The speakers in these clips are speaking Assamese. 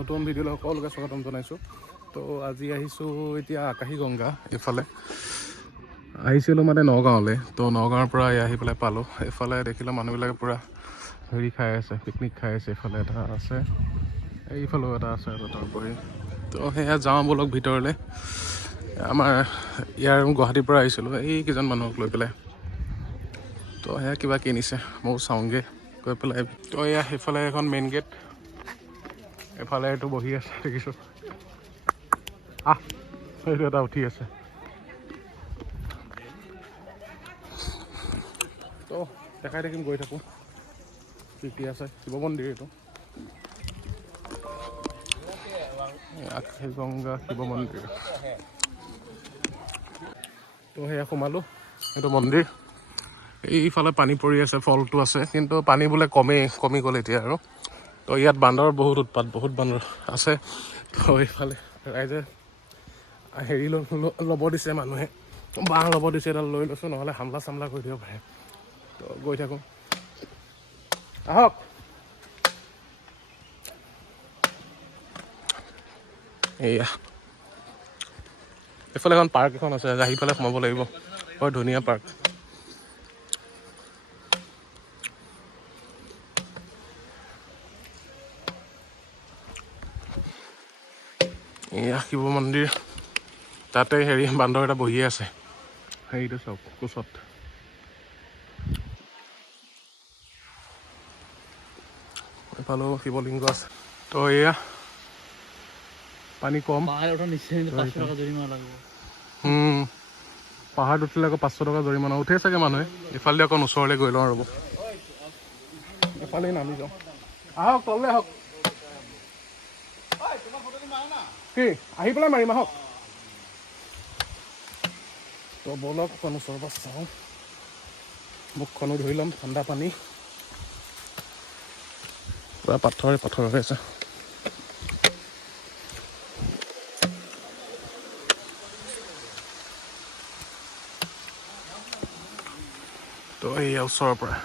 নতুন ভিডিঅ'লৈ সকলোকে স্বাগতম জনাইছোঁ। তো আজি আহিছোঁ এতিয়া আকাশী গংগা এইফালে আহিছিলোঁ মানে নগাঁৱলৈ। তো নগাঁৱৰ পৰা আহি পেলাই পালোঁ। এইফালে দেখিলোঁ মানুহবিলাকে পূৰা হেৰি খাই আছে, পিকনিক খাই আছে। এইফালে এটা আছে, এইফালেও এটা আছে আৰু তাৰ উপৰি। তো সেয়া যাওঁ ব'লক ভিতৰলৈ। আমাৰ ইয়াৰ গুৱাহাটীৰ পৰা আহিছিলোঁ এইকেইজন মানুহক লৈ পেলাই। তো সেয়া কিবা কিনিছে, ময়ো চাওঁগৈ গৈ পেলাই। তো এয়া সেইফালে এখন মেইন গেট, এফালে এইটো বহি আছে দেখিছোঁ। সেইটো এটা উঠি আছে। তো দেখাই থাকিম, গৈ থাকোঁ কি আছে। শিৱ মন্দিৰ এইটো, আকাশী গংগা শিৱ মন্দিৰ। তো সেয়া সোমালোঁ, এইটো মন্দিৰ। এইফালে পানী পৰি আছে, ফলটো আছে, কিন্তু পানী বোলে কমি গ'ল এতিয়া আৰু। তো ইয়াত বান্দৰৰ বহুত উৎপাত, বহুত বান্দৰ আছে। তো এইফালে ৰাইজে হেৰি ল'ব দিছে, মানুহে বাঁহ ল'ব দিছে। এডাল লৈ লৈছোঁ, নহ'লে হামলা চামলা কৰি দিব পাৰে। তো গৈ থাকোঁ, আহক। এইয়া এইফালে এখন পাৰ্ক এখন আছে, আহি পেলাই সোমাব লাগিব। বৰ ধুনীয়া পাৰ্ক। এয়া শিৱ মন্দিৰ, তাতে হেৰি বান্দৰ এটা বহি আছে, হেৰিটো চাওক কোচত। এইফালেও শিৱলিংগ আছে। তো এয়া পানী কম, পাহাৰত উঠিলে আকৌ 500 টকা জৰিমনা উঠে চাগে মানুহে। ইফালে আকৌ ওচৰলৈ গৈ লওঁ ৰ'ব, এফালেই নামি যাওঁ। আহক তললৈ আহক। কি আহি পেলাই মাৰিম, আহক। তো ব'লক অকণ ওচৰৰ পৰা চাওঁ, মুখখনো ধুই ল'ম। ঠাণ্ডা পানী, পূৰা পাথৰ হৈ আছে। তো এইয়া ওচৰৰ পৰা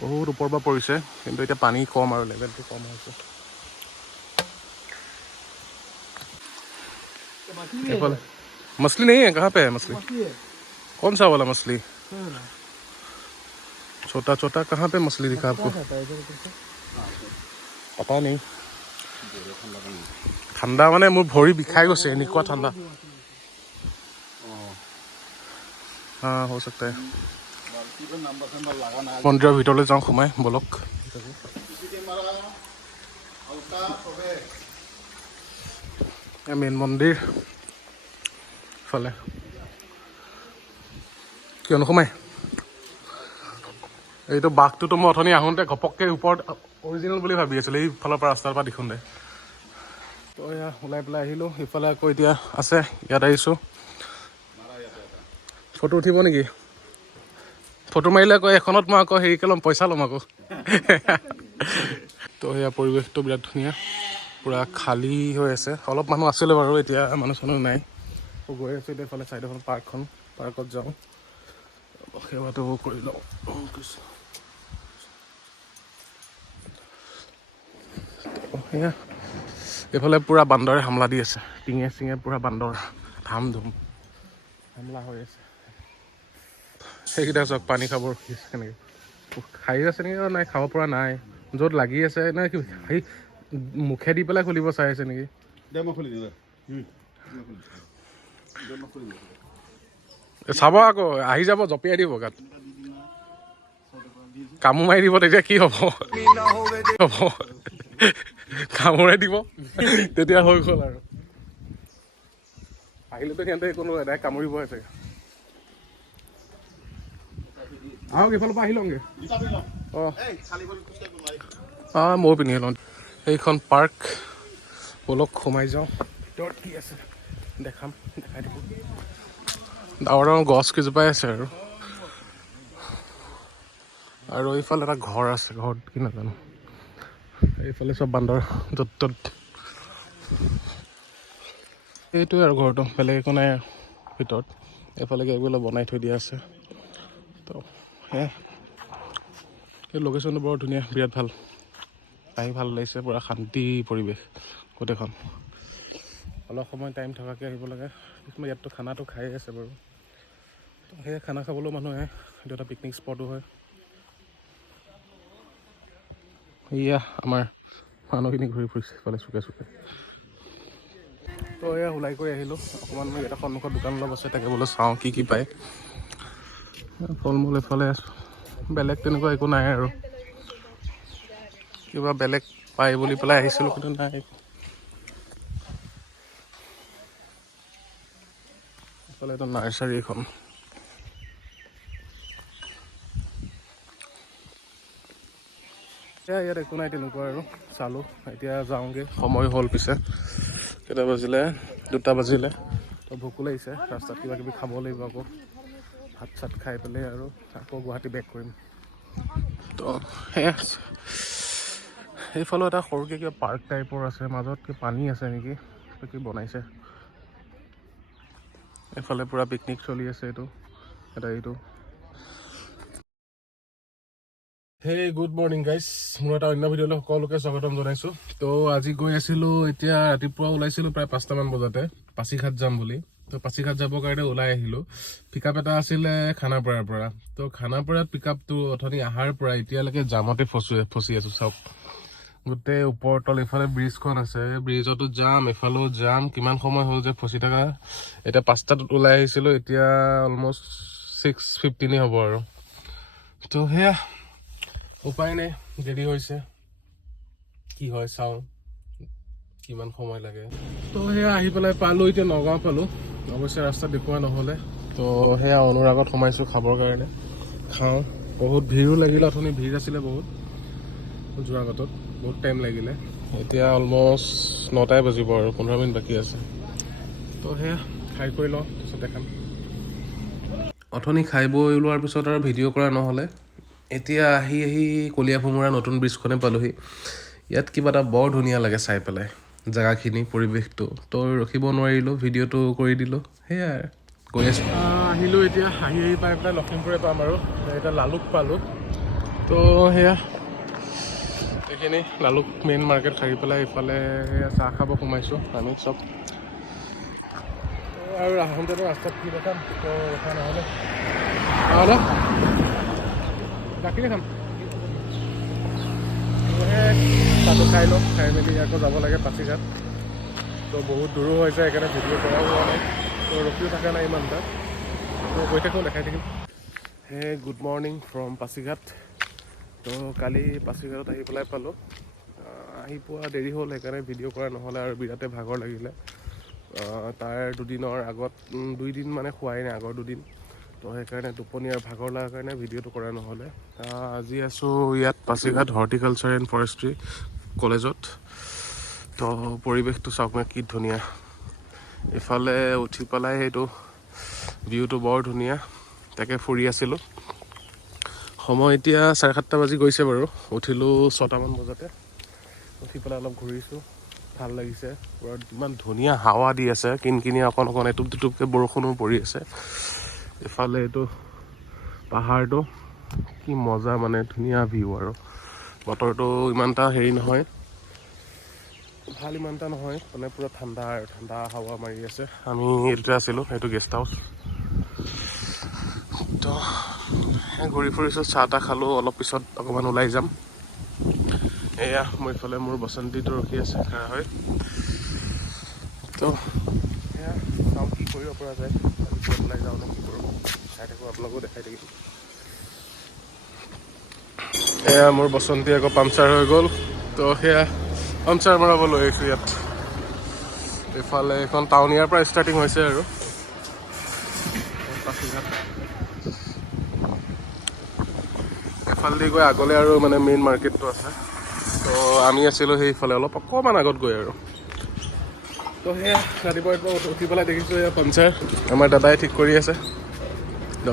বহুত ওপৰৰ পৰা পৰিছে, কিন্তু এতিয়া পানী কম আৰু লেভেলটো কম হৈছে। मछली नहीं है, कहाँ पे है मछली? कौन सा वाला मछली? छोटा छोटा कहाँ पे मछली दिखा आपको? पता नहीं। ঠাণ্ডা মানে মোৰ ভৰি বিষাই গৈছে, এনেকুৱা ঠাণ্ডা। हाँ हो सकता है। মন্দিৰৰ ভিতৰলৈ যাওঁ, সোমাই বলক। মেইন মন্দিৰ ফালে কিয় নোসোমাই? এইটো বাঘটোতো মই অথনি আহোঁতে ঘপককৈ ওপৰত অৰিজিনেল বুলি ভাবি আছিলোঁ, এইফালৰ পৰা ৰাস্তাৰ পৰা দেখোঁতে। তো এয়া ওলাই পেলাই আহিলোঁ। ইফালে আকৌ এতিয়া আছে, ইয়াত আহিছোঁ। ফটো উঠিব নেকি? ফটো মাৰিলে আকৌ এখনত মই আকৌ হেৰিকৈ ল'ম, পইচা ল'ম আকৌ। তো সেয়া পৰিৱেশটো বিৰাট ধুনীয়া, পূৰা খালী হৈ আছে। অলপ মানুহ আছিলে বাৰু, এতিয়া মানুহ চানুহ নাই। গৈ আছোঁ এতিয়া এইফালে চাইডখন, পাৰ্কত যাওঁ, সেৱাটো কৰি লওঁ। সেয়া এইফালে পূৰা বান্দৰে হামলা দি আছে, টিঙে চিঙে পূৰা বান্দৰ ধাম হামলা হৈ আছে। সেইকেইটা চাওক, পানী খাব ৰখিছে কেনেকৈ, খাই আছে নেকি? নাই, খাব পৰা নাই। য'ত লাগি আছে নাই, সেই মুখে দি পেলাই খুলিব চাই আছে নেকি? চাব আকৌ, আহি যাব, জঁপিয়াই দিব গাত, কামোৰ মাৰি দিব। তেতিয়া কি হ'ব? কামোৰে দিব, তেতিয়া হৈ গ'ল আৰু। আহিলেতো সিহঁতে কোনো এটাই কামুৰিবহে চাগে। আহক এইফালৰ পৰা আহি লওঁগৈ। ময়ো পিন্ধি লওঁ। এইখন পাৰ্ক, বলক সোমাই যাওঁ। ভিতৰত কি আছে দেখাই দিব। ডাঙৰ ডাঙৰ গছ কেইজোপাই আছে আৰু এইফালে এটা ঘৰ আছে, ঘৰত কি নাজানো। এইফালে চব বান্দৰ য'ত ত'ত। এইটোৱে আৰু ঘৰটো, বেলেগ একো নাই ভিতৰত। এইফালে কিবা বনাই থৈ দিয়া আছে। তো এই লোকেশ্যনটো বৰ ধুনীয়া, বিৰাট ভাল। আহি ভাল লাগিছে, পূৰা শান্তি পৰিৱেশ গোটেইখন। অলপ সময় টাইম থকাকৈ আহিব লাগে। কিছুমান ইয়াততো খানাটো খাই আছে বাৰু, তো সেয়ে খানা খাবলৈও মানুহ আহে। এইটো এটা পিকনিক স্পটো হয়। এয়া আমাৰ মানুহখিনি ঘূৰি ফুৰিছে ইফালে চুকে চুকে। তো এয়া ওলাই কৰি আহিলোঁ অকণমান। ইয়াতে সন্মুখত দোকান অলপ আছে, তাকে বোলো চাওঁ কি কি পায়। ফল মূল এফালে বেলেগ তেনেকুৱা একো নাই আৰু। কিবা বেলেগ পাই বুলি পেলাই আহিছিলোঁ, কিন্তু নাই। এইফালে এটা নাৰ্চাৰী এখন। ইয়াত একো নাই তেনেকুৱা আৰু। চালোঁ, এতিয়া যাওঁগৈ। সময় হ'ল পিছে, কেইটা বাজিলে? 2টা বাজিলে। তো ভোকো লাগিছে, ৰাস্তাত কিবা কিবি খাব লাগিব আকৌ। ভাত চাত খাই পেলাই আৰু আকৌ গুৱাহাটী বেক কৰিম। তো সেয়া সেইফালেও এটা সৰুকৈ কিবা পাৰ্ক টাইপৰ আছে, মাজত কি পানী আছে নেকি, কি বনাইছে। এইফালে পূৰা পিকনিক চলি আছে। এইটো হেই গুড মৰ্ণিং গাইজ, মোৰ এটা অন্য ভিডিঅ'লৈ সকলোকে স্বাগতম জনাইছোঁ। তো আজি গৈ আছিলোঁ, এতিয়া ৰাতিপুৱা ওলাইছিলোঁ প্ৰায় 5টামান বজাতে পাছিঘাট যাম বুলি। তো পাছিঘাট যাবৰ কাৰণে ওলাই আহিলোঁ। পিকআপ এটা আছিলে খানাপাৰাৰ পৰা। তো খানাপাৰাত পিকআপটো অথনি অহাৰ পৰা এতিয়ালৈকে জামতে ফচি আছোঁ। চাওক, গোটেই ওপৰ তল ইফালে ব্ৰিজখন আছে, ব্ৰিজতো যাম, এফালেও যাম। কিমান সময় হ'ল যে ফচি থকা। এতিয়া 5টাত ওলাই আহিছিলোঁ, এতিয়া অলমষ্ট 6:15 হ'ব আৰু। তো সেয়া উপায় নাই, দেৰি হৈছে। কি হয় চাওঁ, কিমান সময় লাগে। তো সেয়া আহি পেলাই পালোঁ, এতিয়া নগাঁও পালোঁ। অৱশ্যে ৰাস্তাত দেখুওৱা নহ'লে। তো সেয়া অনুৰাগত সোমাইছোঁ খাবৰ কাৰণে। খাওঁ। বহুত ভিৰো লাগিলে, অথনি ভিৰ আছিলে বহুত যোৰাবাটত, বহুত টাইম লাগিলে। এতিয়া অলমষ্ট 9টাই বাজিব আৰু 15 মিনিট বাকী আছে। তো সেয়া খাই কৰি লওঁ, তাৰপিছত দেখাম। অথনি খাই বৈ ওলোৱাৰ পিছত আৰু ভিডিঅ' কৰা নহ'লে। এতিয়া আহি কলীয়া ভোমোৰা নতুন ব্ৰিজখনে পালোঁহি। ইয়াত কিবা এটা বৰ ধুনীয়া লাগে চাই পেলাই জেগাখিনি, পৰিৱেশটো। তো ৰখিব নোৱাৰিলোঁ, ভিডিঅ'টো কৰি দিলোঁ। সেয়াই গৈ আছোঁ। আহিলোঁ এতিয়া, আহি পাই পেলাই লখিমপুৰে পাম আৰু। এতিয়া লালুক পালোঁ। তো সেয়া এইখিনি লালুক মেইন মাৰ্কেট সাৰি পেলাই ইফালে চাহ খাব সোমাইছোঁ আমি চব। আৰু আহোঁতেতো ৰাস্তাত কি দেখাম, তো ৰখা নহ'লে গাখীৰে খাম। তাতো খাই লওঁ, খাই মেলি আকৌ যাব লাগে পাছিঘাট। তো বহুত দূৰো হৈছে, সেইকাৰণে ভিডিঅ' কৰাও হোৱা নাই। তো ৰখিও থকা নাই ইমান এটা। তো গৈ থাকোঁ, দেখাই থাকিম। Good morning from Pasighat. তো কালি পাছিঘাটত আহি পেলাই পালোঁ। আহি পোৱা দেৰি হ'ল, সেইকাৰণে ভিডিঅ' কৰা নহ'লে আৰু বিৰাটে ভাগৰ লাগিলে। তাৰ 2 দিনৰ আগত 2 দিন মানে খোৱাই নাই, আগৰ 2 দিন। তো সেইকাৰণে টোপনি আৰু ভাগৰ লগাৰ কাৰণে ভিডিঅ'টো কৰা নহ'লে। আজি আছোঁ ইয়াত পাছিঘাট হৰ্টিকালচাৰ এণ্ড ফৰেষ্ট্ৰি কলেজত। তো পৰিৱেশটো চাওক না, কি ধুনীয়া। ইফালে উঠি পেলাই সেইটো ভিউটো বৰ ধুনীয়া, তাকে ফুৰি আছিলোঁ। সময় এতিয়া 7:30 বাজি গৈছে বাৰু। উঠিলোঁ 6টামান বজাতে। উঠি পেলাই অলপ ঘূৰিছোঁ, ভাল লাগিছে। পূৰা ইমান ধুনীয়া হাৱা দি আছে, কিনকিনীয়া অকণ এটুপ দুটুপকৈ বৰষুণো পৰি আছে। ইফালে এইটো পাহাৰটো, কি মজা মানে, ধুনীয়া ভিউ আৰু। বতৰটো ইমান এটা হেৰি নহয়, ভাল ইমান এটা নহয়, মানে পূৰা ঠাণ্ডা আৰু ঠাণ্ডা হাৱা মাৰি আছে। আমি এইটোতে আছিলোঁ, এইটো গেষ্ট হাউচ। তো ঘূৰি ফুৰিছোঁ, চাহ তাহ খালোঁ। অলপ পিছত অকণমান ওলাই যাম। এয়া মোৰ ইফালে মোৰ বসন্তীটো ৰখি আছে খাৰা হৈ। তো সেয়া চাওঁ কি কৰিব পৰা যায়। তাৰপিছত ওলাই যাওঁ ন, কি কৰোঁ চাই থাকোঁ, আপোনালোকো দেখাই থাকিম। এয়া মোৰ বসন্তী আকৌ পামচাৰ হৈ গ'ল। তো সেয়া পামচাৰ মৰাব লৈ আহিছোঁ ইয়াত। এইফালে এখন টাউন ইয়াৰ পৰা ষ্টাৰ্টিং হৈছে আৰু পাছিঘাট। এফালেদি গৈ আগলৈ আৰু মানে মেইন মাৰ্কেটটো আছে। তো আমি আছিলোঁ সেইফালে অলপ অকণমান আগত গৈ আৰু। তো সেয়া ৰাতিপুৱা উঠি পেলাই দেখিছোঁ এয়া পামচাৰ আমাৰ দাদাই ঠিক কৰি আছে।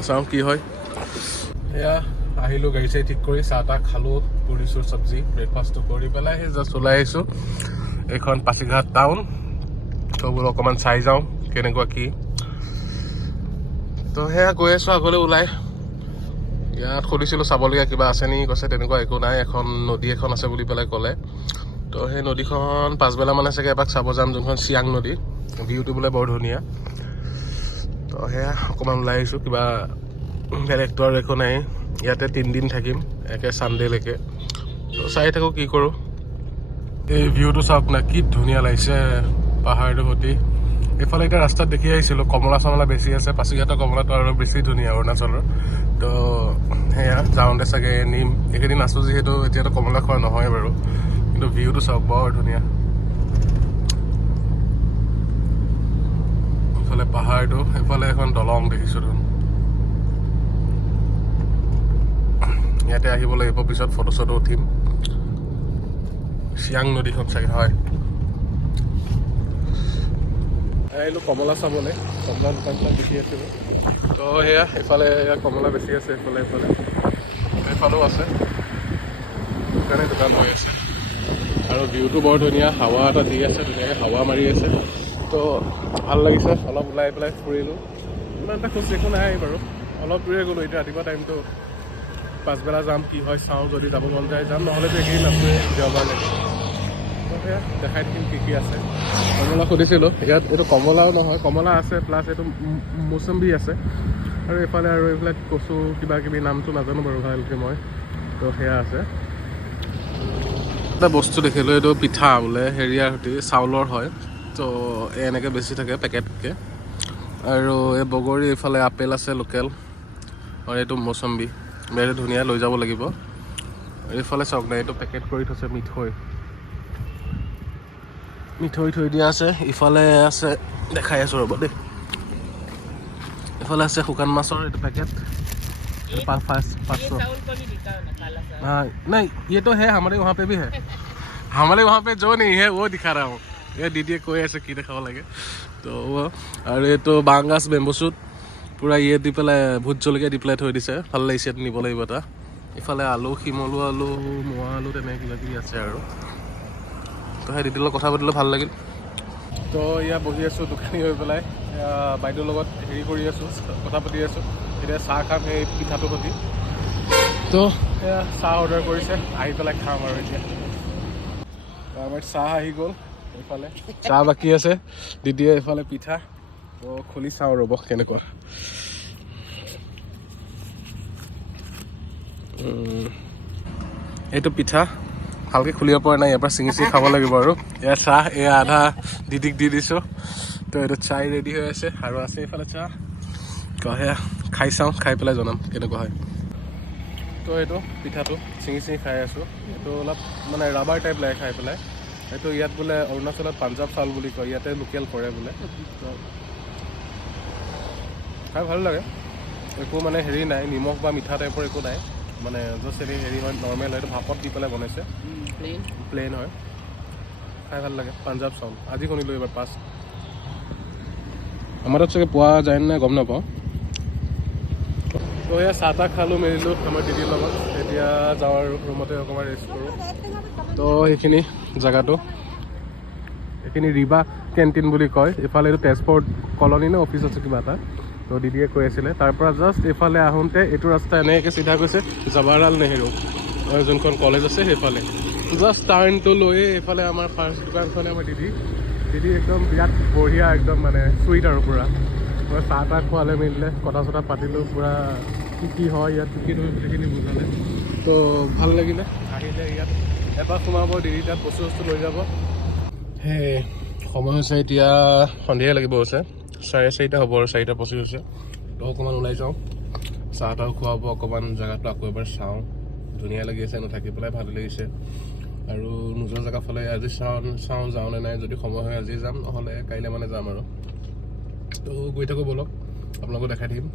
চাওঁ কি হয়। এয়া আহিলোঁ গাড়ী চাড়ী ঠিক কৰি, চাহ তাহ খালোঁ, পুৰি চুৰ চব্জি ব্ৰেকফাষ্টটো কৰি পেলাই সেই জাষ্ট ওলাই আহিছোঁ। এইখন পাছিঘাট টাউন। তো বোলো অকণমান চাই যাওঁ কেনেকুৱা কি। তো সেয়া গৈ আছোঁ আগলৈ ওলাই। ইয়াত সুধিছিলোঁ চাবলগীয়া কিবা আছে নেকি, কৈছে তেনেকুৱা একো নাই, এখন নদী এখন আছে বুলি পেলাই ক'লে। তো সেই নদীখন পাছবেলা মানে চাগে এপাক চাব যাম, যোনখন চিয়াং নদী, ভিউটো বোলে বৰ ধুনীয়া। তো সেয়া অকণমান ওলাই আহিছোঁ, কিবা বেলেগটো আৰু একো নাই। ইয়াতে 3 দিন থাকিম, একে ছানডেলৈকে। তো চাই থাকোঁ কি কৰোঁ। এই ভিউটো চাওক না, কি ধুনীয়া লাগিছে পাহাৰটোৰ সৈতে। এইফালে এতিয়া ৰাস্তাত দেখি আহিছিলোঁ কমলা চমলা বেছি আছে, পাছিঘাটৰ কমলাটো আৰু বেছি ধুনীয়া অৰুণাচলৰ। তো সেয়া যাওঁতে চাগে নিম, এইকেইদিন আছোঁ যিহেতু এতিয়াতো কমলা খোৱা নহয় বাৰু, কিন্তু ভিউটো চাওক বৰ ধুনীয়া। এইফালে পাহাৰটো, এইফালে এখন দলং দেখিছোঁ দেখোন। ইয়াতে আহিব লাগিব, পিছত ফটো চটো উঠিম। চিয়াং নদীখন চাগে হয়। আহিলোঁ কমলা চাবলৈ, কমলা দোকানখন দেখি আছিলোঁ। তো সেয়া এইফালে কমলা বেছি আছে, এইফালেও আছে, দোকানে দোকান হৈ আছে। আৰু ভিউটো বৰ ধুনীয়া, হাৱা এটা দি আছে, ধুনীয়াকৈ হাৱা মাৰি আছে। তো ভাল লাগিছে, অলপ ওলাই পেলাই ফুৰিলোঁ। ইমান এটা খোজ একো নাই বাৰু, অলপ দূৰে গ'লোঁ। এতিয়া ৰাতিপুৱা টাইমটো, পাছবেলা যাম, কি হয় চাওঁ, যদি যাব মন যায় যাম, নহ'লেতো এইকেইদিন আছোঁৱে দেওবাৰলৈকে। তো সেয়া দেখাই থাকিম কি আছে। কমলা সুধিছিলোঁ, ইয়াত এইটো কমলাও নহয়, কমলা আছে প্লাছ এইটো মৌচম্বী আছে, আৰু এইফালে আৰু এইবিলাক কচু কিবা কিবি নামটো নাজানো বাৰু ভালকৈ মই। তো সেয়া আছে। এটা বস্তু দেখিলোঁ, এইটো পিঠা বোলে হেৰিয়াৰ সৈতে চাউলৰ হয়। তো এনেকৈ বেছি থাকে পেকেটকৈ। আৰু এই বগৰী, এইফালে আপেল আছে লোকেল, আৰু এইটো মৌচম্বী, বেৰে ধুনীয়া, লৈ যাব লাগিব। এইফালে চাওক না, এইটো পেকেট কৰি থৈছে মিঠৈ থৈ দিয়া আছে। ইফালে আছে, দেখাই আছোঁ ৰ'ব দেই, এইফালে আছে শুকান মাছৰ এইটো পেকেট, 500। हाँ नहीं, ये तो है हमारे वहाँ पे भी है, हमारे वहाँ पे जो नहीं है वो दिखा रहा हूँ। ये दीदी কৈ আছে কি দেখাব লাগে। তো আৰু এইটো বাংগাছ বেম্বুচুট পূৰা ইয়ে দি পেলাই ভোট জলকীয়া দি পেলাই থৈ দিছে, ভাল লাগিছে, নিব লাগিব এটা। ইফালে আলু, শিমলু আলু, মোৱা আলু, তেনেকৈ কিবা কিবি আছে আৰু। তো সেই দিদিৰ লগত কথা পাতিলোঁ, ভাল লাগিল। তো ইয়াত বহি আছোঁ দোকানী হৈ পেলাই, বাইদেউৰ লগত হেৰি কৰি আছোঁ, কথা পাতি আছোঁ। এতিয়া চাহ খাম সেই পিঠাটোৰ সৈতে। তো সেয়া চাহ অৰ্ডাৰ কৰিছে, আহি পেলাই খাম আৰু এতিয়া। আমাৰ চাহ আহি গ'ল, এইফালে চাহ বাকী আছে, দিদিয়ে এইফালে পিঠা। তো খুলি চাওঁ ৰ'ব কেনেকুৱা। এইটো পিঠা ভালকৈ খুলিব পৰা নাই, ইয়াৰ পৰা চিঙি খাব লাগিব আৰু। এয়া চাহ, এয়া আধা দিদিক দি দিছোঁ। তো এইটো চাহ ৰেডি হৈ আছে, আৰু আছে এইফালে চাহ। তো সেয়া খাই চাওঁ, খাই পেলাই জনাম কেনেকুৱা হয়। তো এইটো পিঠাটো চিঙি খাই আছোঁ। এইটো অলপ মানে ৰাবাৰ টাইপ লাগে খাই পেলাই। এইটো ইয়াত বোলে অৰুণাচলত পাঞ্জাৱ চাউল বুলি কয়, ইয়াতে লোকেল কৰে বোলে। তো খাই ভাল লাগে, একো মানে হেৰি নাই, নিমখ বা মিঠা টাইপৰ একো নাই, মানে জাষ্ট হেৰি হয়, নৰ্মেল হয়। এইটো ভাপত দি পেলাই বনাইছে, প্লেইন হয়, খাই ভাল লাগে। পাঞ্জাৱ চাউল আজি শুনিলোঁ এইবাৰ পাছ, আমাৰ তাত চাগে পোৱা যায় নে গম নাপাওঁ। তো এয়া চাহ তাহ খালোঁ মেলিলোঁ আমাৰ দিদিৰ লগত। এতিয়া যাওঁ আৰু ৰুমতে অকণমান ৰেষ্ট কৰোঁ। তো সেইখিনি জেগাটো, এইখিনি ৰিবা কেণ্টিন বুলি কয়। এইফালে এইটো তেজপুৰ কলনী নে অফিচ আছে কিবা এটা। তো দিদিয়ে কৈ আছিলে, তাৰপৰা জাষ্ট এইফালে আহোঁতে এইটো ৰাস্তা এনেকৈ চিধা গৈছে জৱাহৰলাল নেহেৰু যোনখন কলেজ আছে সেইফালে। জাষ্ট টাৰ্ণটো লৈয়ে এইফালে আমাৰ ফাৰ্ষ্ট দোকানখনে আমাৰ দিদি একদম বিৰাট বঢ়িয়া, একদম মানে চুইট আৰু পূৰা চাহ তাহ খোৱালে মেলিলে, কথা চথা পাতিলোঁ, পূৰা কি হয় ইয়াত, কি গোটেইখিনি বুজালে। তো ভাল লাগিলে, আহিলে ইয়াত এবাৰ সোমাব, দিদি তাত বস্তু লৈ যাব। সেই সময় হৈছে এতিয়া সন্ধিয়া লাগিব হৈছে, 4:30 হ'ব আৰু 4:25 হৈছে। তো অকণমান ওলাই যাওঁ, চাহ তাহ খোৱাব, অকণমান জেগাটো আকৌ এবাৰ চাওঁ। ধুনীয়া লাগি আছে, থাকি পেলাই ভাল লাগিছে। আৰু নিজৰ জেগা ফালে আজি চাওঁ যাওঁ নে নাই, যদি সময় হয় আজি যাম, নহ'লে কাইলৈ মানে যাম আৰু। তো গৈ থাকোঁ ব'লক, আপোনালোকক দেখাই থাকিম।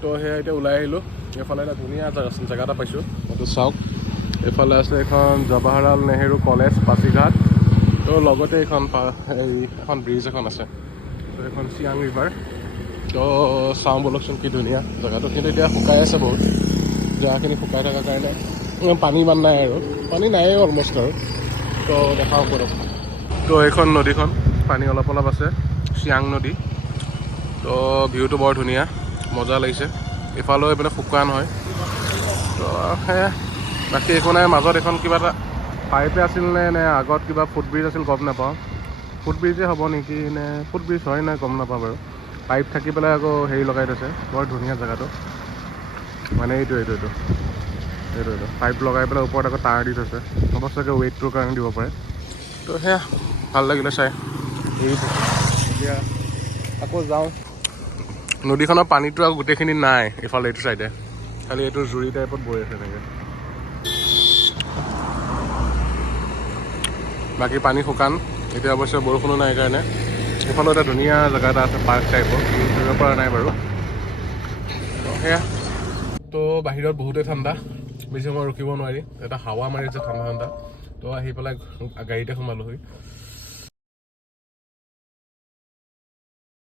তো সেয়া এতিয়া ওলাই আহিলোঁ, এইফালে এটা ধুনীয়া জেগা এটা পাইছোঁ, এইটো চাওক। এইফালে আছে এখন জৱাহৰলাল নেহেৰু কলেজ পাছিঘাট। তো লগতে এখন ব্ৰিজ এখন আছে, তো এখন চিয়াং ৰিভাৰ। তো চাওঁ ব'লকচোন কি ধুনীয়া জেগাটো, কিন্তু এতিয়া শুকাই আছে বহুত, জেগাখিনি শুকাই থকাৰ কাৰণে পানী ইমান নাই, আৰু পানী নায়েই অলমষ্ট আৰু। তো দেখাওঁ ব'লক। তো এইখন নদীখন পানী অলপ অলপ আছে, চিয়াং নদী। তো ভিউটো বৰ ধুনীয়া, মজা লাগিছে। এইফালেও এইফালে শুকান হয়। তো সেয়া বাকী একো নাই। মাজত এখন কিবা এটা পাইপে আছিল নে আগত কিবা ফুটব্ৰিজ আছিল গম নাপাওঁ। ফুটব্ৰিজে হ'ব নেকি নে ফুটব্ৰিজ হয় নাই গম নাপাওঁ বাৰু। পাইপ থাকি পেলাই আকৌ হেৰি লগাই থৈছে, বৰ ধুনীয়া জেগাটো। মানে এইটো পাইপ লগাই পেলাই ওপৰত আকৌ তাঁৰ দি থৈছে, হ'ব চাগে ৱেইটটোৰ কাৰণে দিব পাৰে। তো সেয়া ভাল লাগিলে চাই। এতিয়া আকৌ যাওঁ। নদীখনৰ পানীটো আকৌ গোটেইখিনি নাই এইফালে এইটো চাইডে, খালি এইটো জুৰি টাইপত বৈ আছে এনেকৈ। বাকী পানী শুকান, এতিয়া অৱশ্যে বৰষুণো নাই কাৰণে। এইফালেও এটা ধুনীয়া জেগা এটা আছে পাৰ্ক টাইপৰ, ধৰিব পৰা নাই বাৰু। সেয়া তো বাহিৰত বহুতেই ঠাণ্ডা, বেছি সময় ৰখিব নোৱাৰি। এটা হাৱা মাৰিছে ঠাণ্ডা ঠাণ্ডা। তো আহি পেলাই গাড়ীতে সোমালোহি।